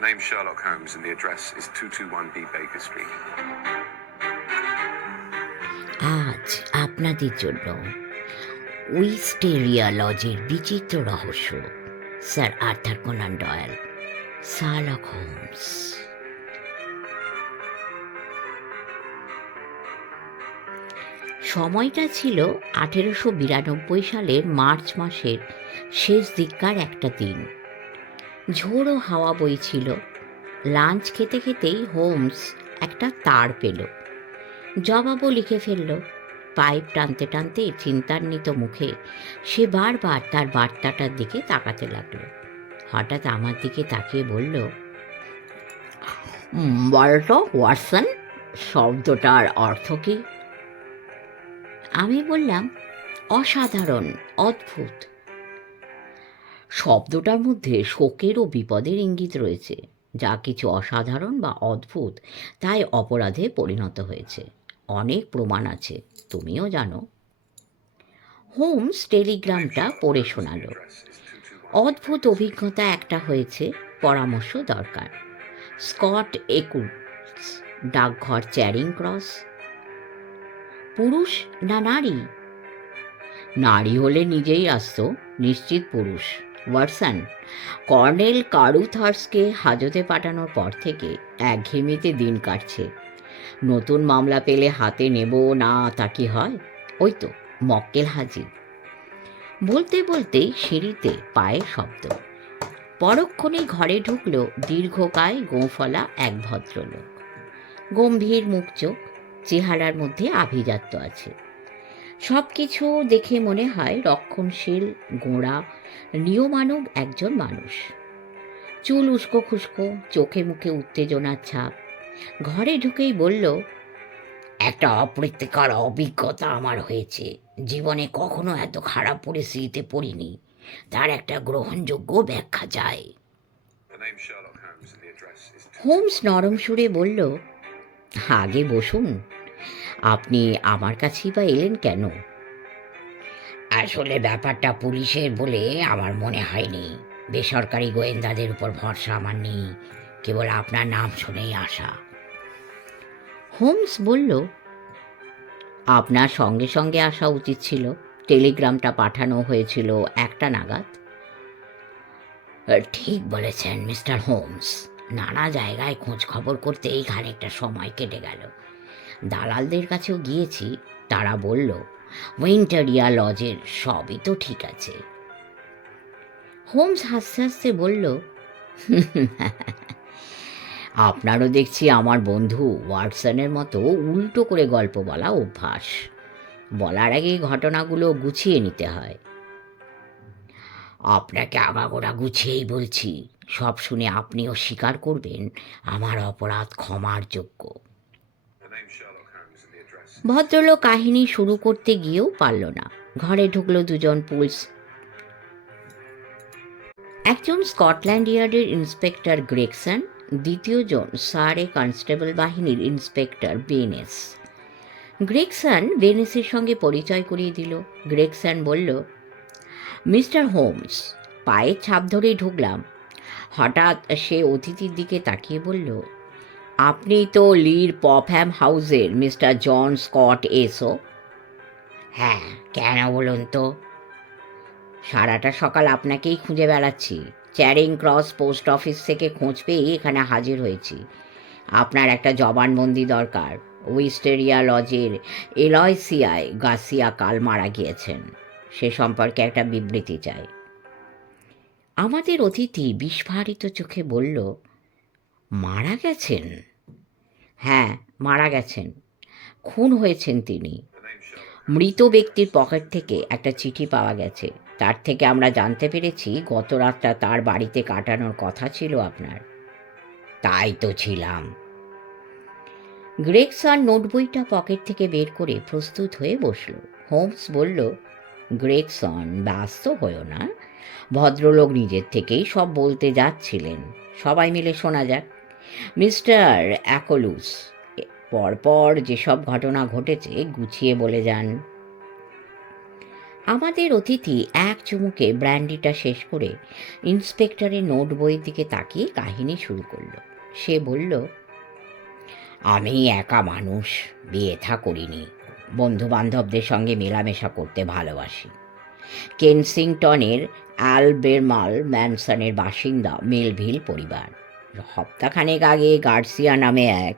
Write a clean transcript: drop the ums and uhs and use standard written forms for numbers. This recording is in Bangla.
The name's Sherlock Holmes and the address is 221B Baker Street. আজ আপনাদের জন্য উইস্টেরিয়া লজের বিচিত্র রহস্য, Sir Arthur Conan Doyle, Sherlock Holmes. সময়টা ছিল 1892 সালের মার্চ মাসের শেষ দিককার একটা দিন। ঝোড়ো হাওয়া বইছিল। লাঞ্চ খেতে খেতেই হোমস একটা তাড় পেল। জবাবও লিখে ফেলল। পাইপ টানতে টানতে চিন্তান্বিত মুখে সে বারবার তার বার্তাটার দিকে তাকাতে লাগলো। হঠাৎ আমার দিকে তাকিয়ে বলল, বলতো ওয়াটসন, শব্দটার অর্থ কী? আমি বললাম, অসাধারণ, অদ্ভুত। শব্দটার মধ্যে শোকের ও বিপদের ইঙ্গিত রয়েছে। যা কিছু অসাধারণ বা অদ্ভুত তাই অপরাধে পরিণত হয়েছে। অনেক প্রমাণ আছে, তুমিও জানো। হোমস টেলিগ্রামটা পড়ে শোনাল। অদ্ভুত অভিজ্ঞতা একটা হয়েছে, পরামর্শ দরকার। স্কট একুটস, ডাকঘর চ্যারিং ক্রস। পুরুষ না নারী? নারী হলে নিজেই আসতো, নিশ্চিত পুরুষ। ওয়াটসন, কর্নেল কারুথার্সকে হাজতে পাঠানোর পর থেকে একঘেয়েমিতে দিন কাটছে। নতুন মামলা পেলে হাতে নেব না, তা কি হয়? ওই তো মক্কেল হাজির। বলতে বলতেই সিঁড়িতে পায়ের শব্দ। পরক্ষণেই ঘরে ঢুকল দীর্ঘকায় গোঁফলা এক ভদ্রলোক। গম্ভীর মুখ চোখ, চেহারার মধ্যে আভিজাত্য আছে। সব কিছু দেখে মনে হয় রক্ষণশীল, গোঁড়া, নিয়মানুগ একজন মানুষ। চুল উস্কো খুস্কো, চোখে মুখে উত্তেজনার ছাপ। ঘরে ঢুকেই বলল, একটা অপ্রীতিকর অভিজ্ঞতা আমার হয়েছে। জীবনে কখনো এত খারাপ পরিস্থিতিতে পড়িনি। তার একটা গ্রহণযোগ্য ব্যাখ্যা চাই। হোমস নরম সুরে বলল, আগে বসুন। আপনি আমার কাছেই বা এলেন কেন? আসলে ব্যাপারটা পুলিশের বলে আমার মনে হয়নি। বেসরকারি গোয়েন্দাদের উপর ভরসা আমার নেই। কেবল আপনার নাম শুনেই আসা। হোমস বলল, আপনার সঙ্গে সঙ্গে আসা উচিত ছিল। টেলিগ্রামটা পাঠানো হয়েছিল 1টা নাগাদ। ঠিক বলেছেন মিস্টার হোমস। নানা জায়গায় খোঁজ খবর করতেই খানিকটা সময় কেটে গেল। দালালদের কাছেও গিয়েছি। তারা বলল, উইন্টারিয়া লজের সবই তো ঠিক আছে। হোমস হাসতে হাসতে বলল, আপনারও দেখছি আমার বন্ধু ওয়াটসনের মতো উল্টো করে গল্প বলা অভ্যাস। বলার আগে ঘটনাগুলো গুছিয়ে নিতে হয়। আপনাকে আগাগোড়া গুছিয়েই বলছি। সব শুনে আপনিও স্বীকার করবেন আমার অপরাধ ক্ষমার যোগ্য। ভদ্রলোক কাহিনী শুরু করতে গিয়েও পারল না। ঘরে ঢুকল দুজন পুলিশ। একজন স্কটল্যান্ড ইয়ার্ডের ইন্সপেক্টর গ্রেগসন, দ্বিতীয়জন সারে কনস্টেবল বাহিনীর ইন্সপেক্টর বেনেস। গ্রেগসন বেনেসের সঙ্গে পরিচয় করিয়ে দিল। গ্রেগসন বলল, মিস্টার হোমস। পায়ের ছাপ ধরেই ঢুকলাম। হঠাৎ সে অতিথির দিকে তাকিয়ে বলল, আপনি তো লির পপহ্যাম হাউসের মিস্টার জন স্কট এসো? হ্যাঁ, কেন বলুন তো? সারাটা সকাল আপনাকেই খুঁজে বেড়াচ্ছি। চ্যারিং ক্রস পোস্ট অফিস থেকে খোঁজ পেয়ে এখানে হাজির হয়েছি। আপনার একটা জবানবন্দি দরকার। উইস্টেরিয়া লজের এলয়সিয়ায় গার্সিয়া কাল মারা গিয়েছেন। সে সম্পর্কে একটা বিবৃতি চাই। আমাদের অতিথি বিস্ফারিত চোখে বলল, মারা গেছেন? হ্যাঁ, মারা গেছেন। খুন হয়েছেন তিনি। মৃত ব্যক্তির পকেট থেকে একটা চিঠি পাওয়া গেছে। তার থেকে আমরা জানতে পেরেছি গত রাতটা তার বাড়িতে কাটানোর কথা ছিল আপনার। তাই তো ছিলাম। গ্রেগসন নোটবইটা পকেট থেকে বের করে প্রস্তুত হয়ে বসল। হোমস বলল, গ্রেগসন, ব্যস্ত হয়েও না। ভদ্রলোক নিজের থেকেই সব বলতে যাচ্ছিলেন। সবাই মিলে শোনা যাক। মিস্টার অ্যাকলুস, পরপর যেসব ঘটনা ঘটেছে গুছিয়ে বলে যান। আমাদের অতিথি এক চুমুকে ব্র্যান্ডিটা শেষ করে ইন্সপেক্টরের নোট বইয়ের দিকে তাকিয়ে কাহিনী শুরু করলো। সে বলল, আমি একা মানুষ, বিয়ে থা করিনি, বন্ধু বান্ধবদের সঙ্গে মেলামেশা করতে ভালোবাসি। কেনসিংটনের অ্যালবেরমাল ম্যানসনের বাসিন্দা মেলভিল পরিবার। সপ্তাহখানেক আগে গার্সিয়া নামে এক